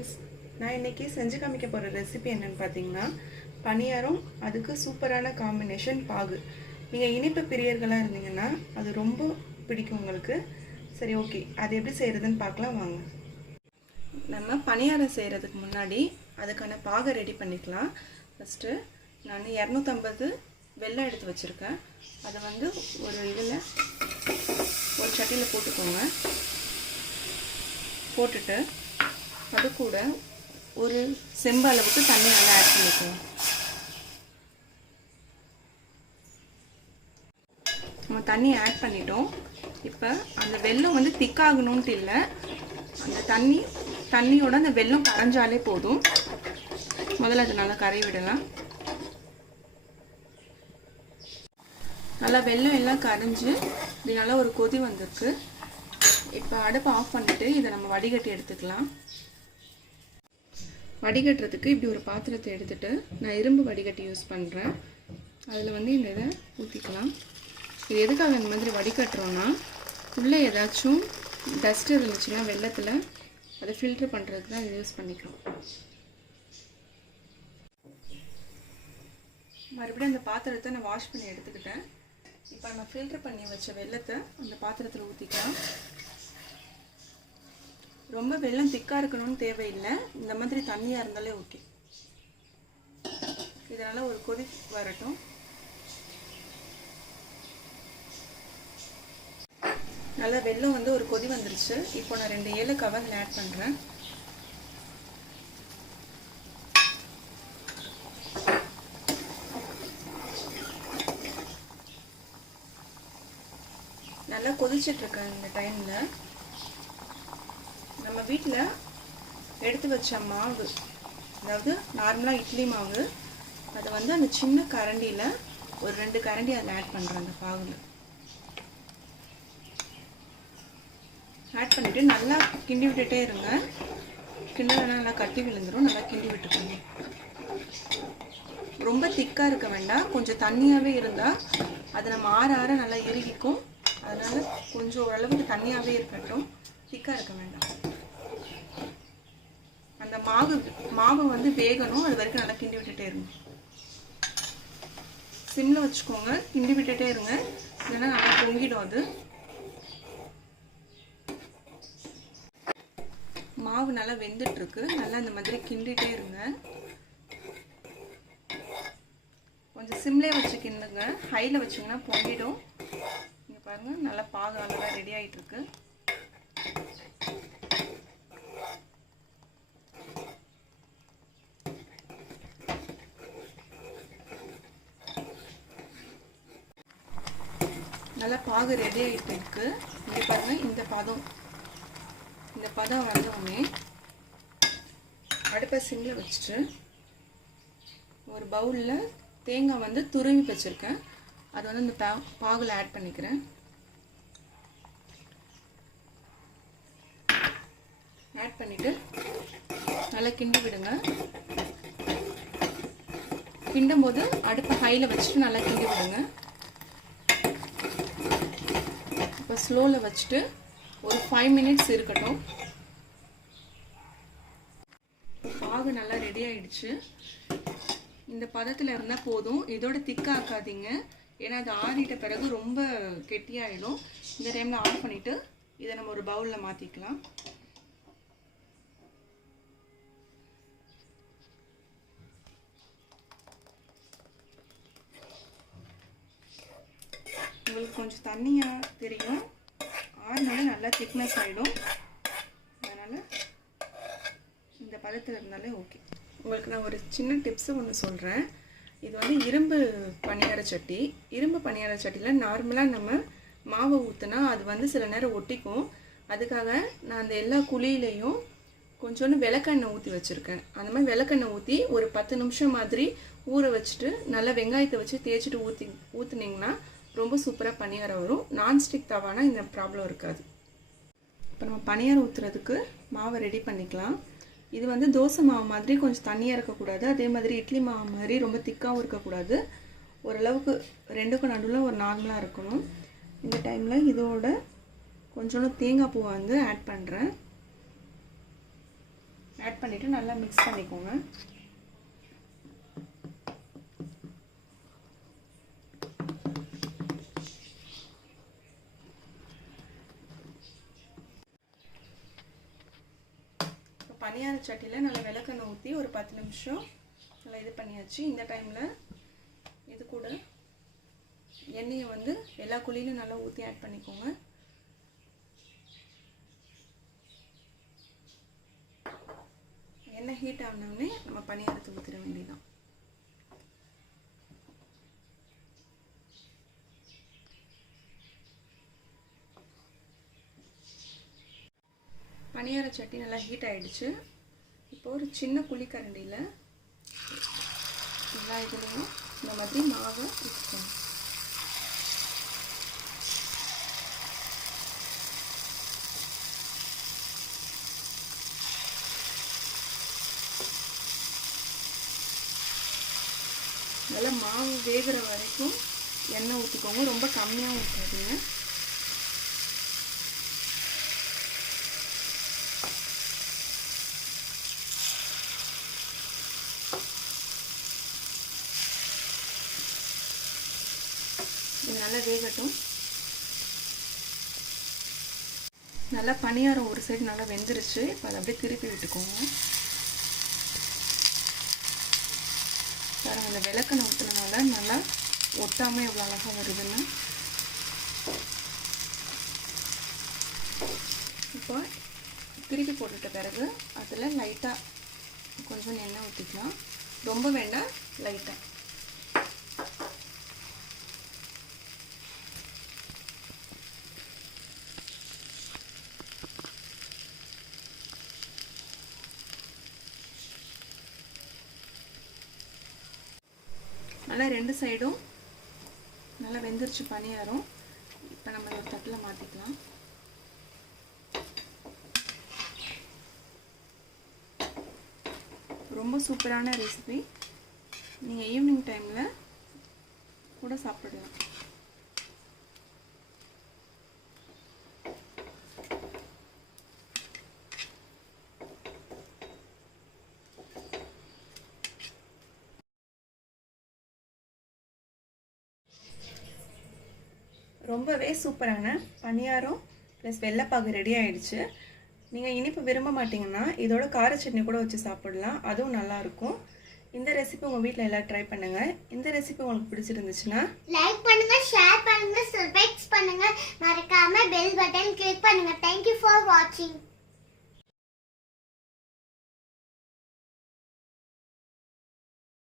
Friends, நான் இன்றைக்கி செஞ்சு காமிக்க போகிற ரெசிபி என்னென்னு பார்த்தீங்கன்னா பணியாரம். அதுக்கு சூப்பரான காம்பினேஷன் பாகு. நீங்கள் இனிப்பு பிரியர்களாக இருந்தீங்கன்னா அது ரொம்ப பிடிக்கும் உங்களுக்கு. சரி, ஓகே, அது எப்படி செய்கிறதுன்னு பார்க்கலாம் வாங்க. நம்ம பணியாரம் செய்கிறதுக்கு முன்னாடி அதுக்கான பாகை ரெடி பண்ணிக்கலாம். ஃபஸ்ட்டு நான் 250 வெல்லம் எடுத்து வச்சுருக்கேன். அதை ஒரு இதில் ஒரு சட்டியில் போட்டுக்கோங்க. போட்டுட்டு அது கூட ஒரு செம்பு அளவுக்கு தண்ணி நல்லா ஆட் பண்ணிக்கோங்க. நம்ம தண்ணி ஆட் பண்ணிட்டோம். இப்போ அந்த வெல்லம் திக்காகணுன்ட்டு இல்லை, அந்த தண்ணியோட அந்த வெல்லம் கரைஞ்சாலே போதும். முதல்ல அது நல்லா கரை விடலாம். நல்லா வெல்லம் எல்லாம் கரைஞ்சி இது நல்லா ஒரு கொதி வந்திருக்கு. இப்போ அடுப்பை ஆஃப் பண்ணிவிட்டு இதை நம்ம வடிகட்டி எடுத்துக்கலாம். வடிகட்டுறதுக்கு இப்படி ஒரு பாத்திரத்தை எடுத்துகிட்டு நான் இரும்பு வடிகட்டி யூஸ் பண்ணுறேன். அதில் இந்த இதை ஊற்றிக்கலாம். இது எதுக்காக இந்த மாதிரி வடிகட்டுறோன்னா, உள்ளே ஏதாச்சும் டஸ்ட் இருந்துச்சுன்னா வெள்ளத்தில் அதை ஃபில்ட்ரு பண்ணுறதுக்கு தான் இதை யூஸ் பண்ணிக்கிறோம். மறுபடியும் அந்த பாத்திரத்தை நான் வாஷ் பண்ணி எடுத்துக்கிட்டேன். இப்போ நம்ம ஃபில்ட்ரு பண்ணி வச்ச வெள்ளத்தை அந்த பாத்திரத்தில் ஊற்றிக்கலாம். ரொம்ப வெல்லம் திக்காக இருக்கணும்னு தேவையில்லை, இந்த மாதிரி தண்ணியாக இருந்தாலே ஓகே. இதனால் ஒரு கொதி வரட்டும். நல்லா வெல்லம் ஒரு கொதி வந்துருச்சு. இப்போ நான் 2 ஏலக்காவை அதில் ஆட் பண்ணுறேன். நல்லா கொதிச்சிட்ருக்கேன். இந்த டைமில் நம்ம வீட்டில் எடுத்து வச்ச மாவு, அதாவது நார்மலாக இட்லி மாவு, அதை அந்த சின்ன கரண்டியில் ஒரு 2 கரண்டி அதில் ஆட் பண்ணுறேன். அந்த பாவில் ஆட் பண்ணிவிட்டு நல்லா கிண்டி விட்டுட்டே இருங்க. கிண்டலாம் நல்லா கட்டி விழுந்துடும். நல்லா கிண்டி விட்டுக்கோங்க. ரொம்ப திக்காக இருக்க வேண்டாம், கொஞ்சம் தண்ணியாகவே இருந்தால் அதை நம்ம ஆற ஆற நல்லா இறுகிக்கும். அதனால் கொஞ்சம் ஓரளவுக்கு தண்ணியாகவே இருக்கட்டும், திக்காக இருக்க வேண்டாம். அந்த மாவு வேகணும், அது வரைக்கும் நல்லா கிண்டி விட்டுட்டே இருங்க. சிம்மில் வச்சுக்கோங்க, கிண்டி விட்டுட்டே இருங்க, இல்லைன்னா நல்லா பொங்கிடும். அது மாவு நல்லா வெந்துட்டுருக்கு. நல்லா இந்த மாதிரி கிண்டிகிட்டே இருங்க. கொஞ்சம் சிம்லேயே வச்சு கிண்டுங்க, ஹையில் வச்சிங்கன்னா பொங்கிடும். இங்கே பாருங்கள், நல்லா பாகு நல்லா ரெடி ஆகிட்டுருக்கு. நல்லா பாகு ரெடி ஆகிட்டு இருக்கு. இங்கே பாருங்கள், இந்த பதம் வந்தோடனே அடுப்பை சிம்மில் வச்சுட்டு ஒரு பவுலில் தேங்காய் துருவி வச்சுருக்கேன். அது இந்த பாகுல ஆட் பண்ணிக்கிறேன். ஆட் பண்ணிவிட்டு நல்லா கிண்டி விடுங்க. கிண்டும் போது அடுப்பை ஹையில் வச்சுட்டு நல்லா கிண்டி விடுங்க. இப்போ ஸ்லோவில் வச்சுட்டு ஒரு 5 மினிட்ஸ் இருக்கட்டும். பாகு நல்லா ரெடி ஆகிடுச்சு. இந்த பதத்தில் இருந்தால் போதும், இதோட திக்காக்காதீங்க, ஏன்னா அது ஆறிட்ட பிறகு ரொம்ப கெட்டியாகிடும். இந்த டைமில் ஆஃப் பண்ணிவிட்டு இதை நம்ம ஒரு பவுலில் மாற்றிக்கலாம். உங்களுக்கு கொஞ்சம் தண்ணியாக தெரியும், ஆறுனால நல்லா திக்னஸ் ஆகிடும். அதனால் இந்த பதத்தில் இருந்தாலே ஓகே. உங்களுக்கு நான் ஒரு சின்ன டிப்ஸு ஒன்று சொல்கிறேன். இது இரும்பு பணியார சட்டி. இரும்பு பணியார சட்டியில் நார்மலாக நம்ம மாவை ஊற்றினா அது சில நேரம் ஒட்டிக்கும். அதுக்காக நான் அந்த எல்லா குழியிலையும் கொஞ்சோண்டு விளக்கெண்ணெய் ஊற்றி வச்சுருக்கேன். அந்த மாதிரி விளக்கெண்ணெய் ஊற்றி ஒரு 10 நிமிஷம் மாதிரி ஊற வச்சுட்டு நல்லா வெங்காயத்தை வச்சு தேய்ச்சிட்டு ஊற்றுனீங்கன்னா ரொம்ப சூப்பராக பணியாரம் வரும். நான்ஸ்டிக் தவானா இந்த ப்ராப்ளம் இருக்காது. இப்போ நம்ம பணியாரம் ஊற்றுறதுக்கு மாவை ரெடி பண்ணிக்கலாம். இது தோசை மாவு மாதிரி கொஞ்சம் தண்ணியாக இருக்கக்கூடாது, அதே மாதிரி இட்லி மாவு மாதிரி ரொம்ப திக்காகவும் இருக்கக்கூடாது. ஓரளவுக்கு ரெண்டுக்கும் நடுவில் ஒரு நார்மலாக இருக்கணும். இந்த டைமில் இதோட கொஞ்சோண்டு தேங்காய் பூவை ஆட் பண்ணுறேன். ஆட் பண்ணிவிட்டு நல்லா மிக்ஸ் பண்ணிக்கோங்க. பனியார சட்டியில் நல்லா விளக்கெண்ணெய் ஊற்றி ஒரு 10 நிமிஷம் நல்லா இது பண்ணியாச்சு. இந்த டைமில் இது கூட எண்ணெயை வந்து எல்லா குழியிலும் நல்லா ஊற்றி ஆட் பண்ணிக்கோங்க. எண்ணெய் ஹீட் ஆனோடனே நம்ம பனியாரத்தை ஊற்றிட வேண்டியதான். பனியார சட்டி நல்லா ஹீட் ஆகிடுச்சு. இப்போ ஒரு சின்ன குழிக்கரண்டியில் எல்லா இதுலேயும் இந்த மாதிரி மாவை ஊற்றிக்கோங்க. நல்லா மாவு வேகிற வரைக்கும் எண்ணெய் ஊற்றிக்கோங்க. ரொம்ப கம்மியாக ஊற்றாதீங்க. இது நல்லா வேகட்டும். நல்லா பனியாரம் ஒரு சைடு நல்லா வெந்துருச்சு. இப்போ அதை அப்படியே திருப்பி விட்டுக்கோங்க. பாருங்கள், இந்த விளக்கெண்ணெய் ஊற்றினால நல்லா ஒட்டாமல் எவ்வளோ அழகாக வருதுன்னு. இப்போ திருப்பி போட்டுட்ட பிறகு அதில் லைட்டாக கொஞ்சம் எண்ணெய் ஊற்றிக்கலாம். ரொம்ப வேண்டாம், லைட்டாக. நல்லா 2 சைடும் நல்லா வெந்துருச்சு பனியாரம். இப்போ நம்ம ஒரு தட்டில் மாற்றிக்கலாம். ரொம்ப சூப்பரான ரெசிபி. நீங்கள் ஈவினிங் டைமில் கூட சாப்பிடலாம். ரொம்பவே சூப்பரான பனியாரம் ப்ளஸ் வெள்ளைப்பாகு ரெடி ஆகிடுச்சு. நீங்கள் இனிப்பு விரும்ப மாட்டிங்கன்னா இதோட கார சட்னி கூட வச்சு சாப்பிடலாம். அதுவும் நல்லாயிருக்கும். இந்த ரெசிபி உங்கள் வீட்டில் எல்லாம் ட்ரை பண்ணுங்கள். இந்த ரெசிபி உங்களுக்கு பிடிச்சிருந்துச்சுன்னா லைக் பண்ணுங்கள், ஷேர் பண்ணுங்கள், சப்ஸ்கிரைப் பண்ணுங்கள், மறக்காமல் பெல் பட்டன் கிளிக் பண்ணுங்கள். தேங்க்யூ ஃபார் வாட்சிங்.